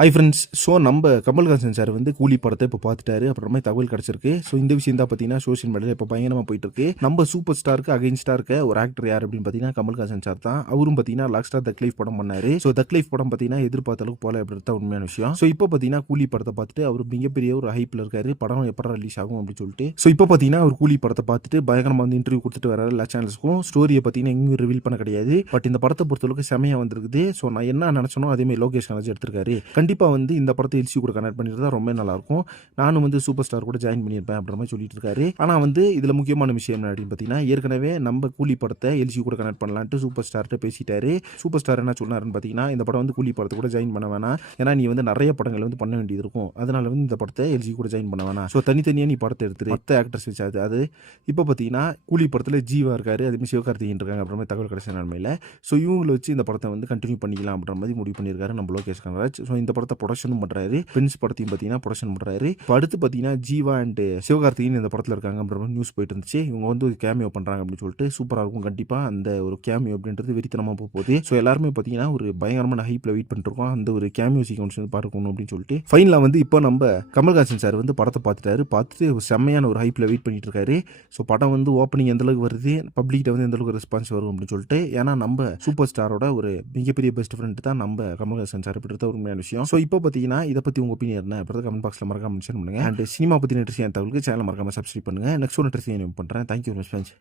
Hi friends. So நம்ம Kamal Haasan sir வந்து கூலி படத்தை இப்போ பார்த்துட்டாரு. அப்புறமா தகவல் கிடச்சிருக்கு. ஸோ இந்த விஷயம் தான் பார்த்தீங்கன்னா சோஷியல் மீடியாவில் இப்போ பயங்கரமாக போயிட்டு இருக்கு. நம்ம சூப்பர் ஸ்டாருக்கு அகைன்ஸ்டாக இருக்க ஒரு ஆக்டர் யார் அப்படின்னு பார்த்தீங்கன்னா கமல்ஹாசன் சார் தான். அவரும் பார்த்தீங்கன்னா லாஸ்ட்டாக தக் லைஃப் படம் பண்ணாரு. ஸோ தக் லைஃப் படம் பார்த்தீங்கன்னா எதிர்பார்த்த அளவுக்கு போல அப்படி தான் உண்மையான விஷயம். ஸோ இப்போ பார்த்தீங்கன்னா கூலி படத்தை பார்த்துட்டு அவர் மிகப்பெரிய ஒரு ஹைப்பில் இருக்காரு. படம் எப்போ ரிலீஸ் ஆகும் அப்படின்னு சொல்லிட்டு. ஸோ இப்போ பார்த்தீங்கன்னா ஒரு கூலி படத்தை பார்த்துட்டு பயங்கரமாக வந்து இன்டர்வியூ கொடுத்துட்டு வர எல்லா சேனல்ஸ்க்கும் ஸ்டோரியை பார்த்தீங்கன்னா எங்கேயும் ரிவீல் பண்ண கிடையாது. பட் இந்த படத்தை பொறுத்தளவுக்கு செமையாக வந்திருக்குது. ஸோ நான் என்ன நினச்சனோ அதேமாதிரி லோகேஷ் கனராஜ் எடுத்திருக்காரு. கண்டிப்பாக வந்து இந்த படத்தை எல்சி கூட கனெக்ட் பண்ணிட்டு தான் ரொம்ப நல்லா இருக்கும். நானும் வந்து சூப்பர் ஸ்டார் கூட ஜாயின் பண்ணியிருப்பேன் அப்படின்ற மாதிரி சொல்லிட்டு இருக்காரு. ஆனால் வந்து இதில் முக்கியமான விஷயம் என்ன அப்படின்னு பார்த்தீங்கன்னா ஏற்கனவே நம்ம கூலி படத்தை எல்சி கூட கனெக்ட் பண்ணலான்ட்டு சூப்பர் ஸ்டார்கிட்ட பேசிட்டாரு. சூப்பர் ஸ்டார் என்ன சொன்னாருன்னு பார்த்தீங்கன்னா இந்த படம் வந்து கூலி படத்தை கூட ஜாயின் பண்ண வேணாம், ஏன்னா நீ வந்து நிறைய படங்கள் வந்து பண்ண வேண்டியது இருக்கும், அதனால வந்து இந்த படத்தை எல்சி கூட ஜாயின் பண்ண வேணாம், ஸோ தனித்தனியாக நீ படத்தை எடுத்துரு, மற்ற ஆக்டர்ஸ் வச்சாது. அது இப்போ பார்த்தீங்கன்னா கூலி படத்தில் ஜீவா இருக்காரு, அதுமாதிரி சிவகார்த்திகேயன் இருக்காங்க அப்புறமே தகவல் கிடைச்ச நிலைமையில். ஸோ இவங்களை வச்சு இந்த படத்தை வந்து கண்டினியூ பண்ணிக்கலாம் அப்படின்ற மாதிரி முடிவு பண்ணியிருக்காரு நம்ம லோகேஷ் கனராஜ். ஸோ இந்த படத்தை ப்ரொடக்ஷனும் பண்ணுறாரு, பிரின்ஸ் படத்தையும் பார்த்தீங்கன்னா ப்ரொடக்ஷன் பண்ணுறாரு. இப்போ அடுத்து பார்த்தீங்கன்னா ஜீவா அண்ட் சிவகார்த்திகேயன் இந்த படத்தில் இருக்காங்க அப்படின்ற மாதிரி நியூஸ் போயிட்டு இருந்துச்சு. இவங்க வந்து ஒரு கேமியோ பண்ணுறாங்க அப்படின்னு சொல்லிட்டு சூப்பராக இருக்கும். கண்டிப்பாக அந்த ஒரு கேமியோ அப்படின்றது வெறித்தனமாக போகுது. ஸோ எல்லாருமே பார்த்தீங்கன்னா ஒரு பயங்கரமான ஹைப்பில் வெயிட் பண்ணிட்டு இருக்கோம் அந்த ஒரு கேமியோ சீக்வன்ஸ் வந்து பார்க்கணும் அப்படின்னு சொல்லிட்டு. ஃபைனலாக வந்து இப்போ நம்ம கமல்ஹாசன் சார் வந்து படத்தை பார்த்துட்டாரு. பார்த்துட்டு ஒரு செம்மையான ஒரு ஹைப்பில் வெயிட் பண்ணிட்டு இருக்காரு. ஸோ படம் வந்து ஓப்பனிங் எந்த அளவுக்கு வருது, பப்ளிக்கிட்ட வந்து எந்த அளவுக்கு ரெஸ்பான்ஸ் வரும் அப்படின்னு சொல்லிட்டு. ஏன்னா நம்ம சூப்பர் ஸ்டாரோட ஒரு மிகப்பெரிய பெஸ்ட் ஃப்ரெண்ட் தான் நம்ம கமல்ஹாசன் சார், அப்படின்ற ஒரு உண்மையான விஷயம். ஸோ இப்போ பார்த்தீங்கன்னா இதை பற்றி உங்கள் ஒப்பீனியன் என்ன அப்படின்றத கமெண்ட் பாக்ஸில் மறக்காம மென்ஷன் பண்ணுங்க. அண்ட் சினிமா பற்றி நெட்ரிசியன் தகவலுக்கு சேனல் மறக்காம சப்ஸ்கிரைப் பண்ணுங்க. நெக்ஸ்ட் ஒரு நெட்ரிசியன் பண்ணுறேன். Thank you very much.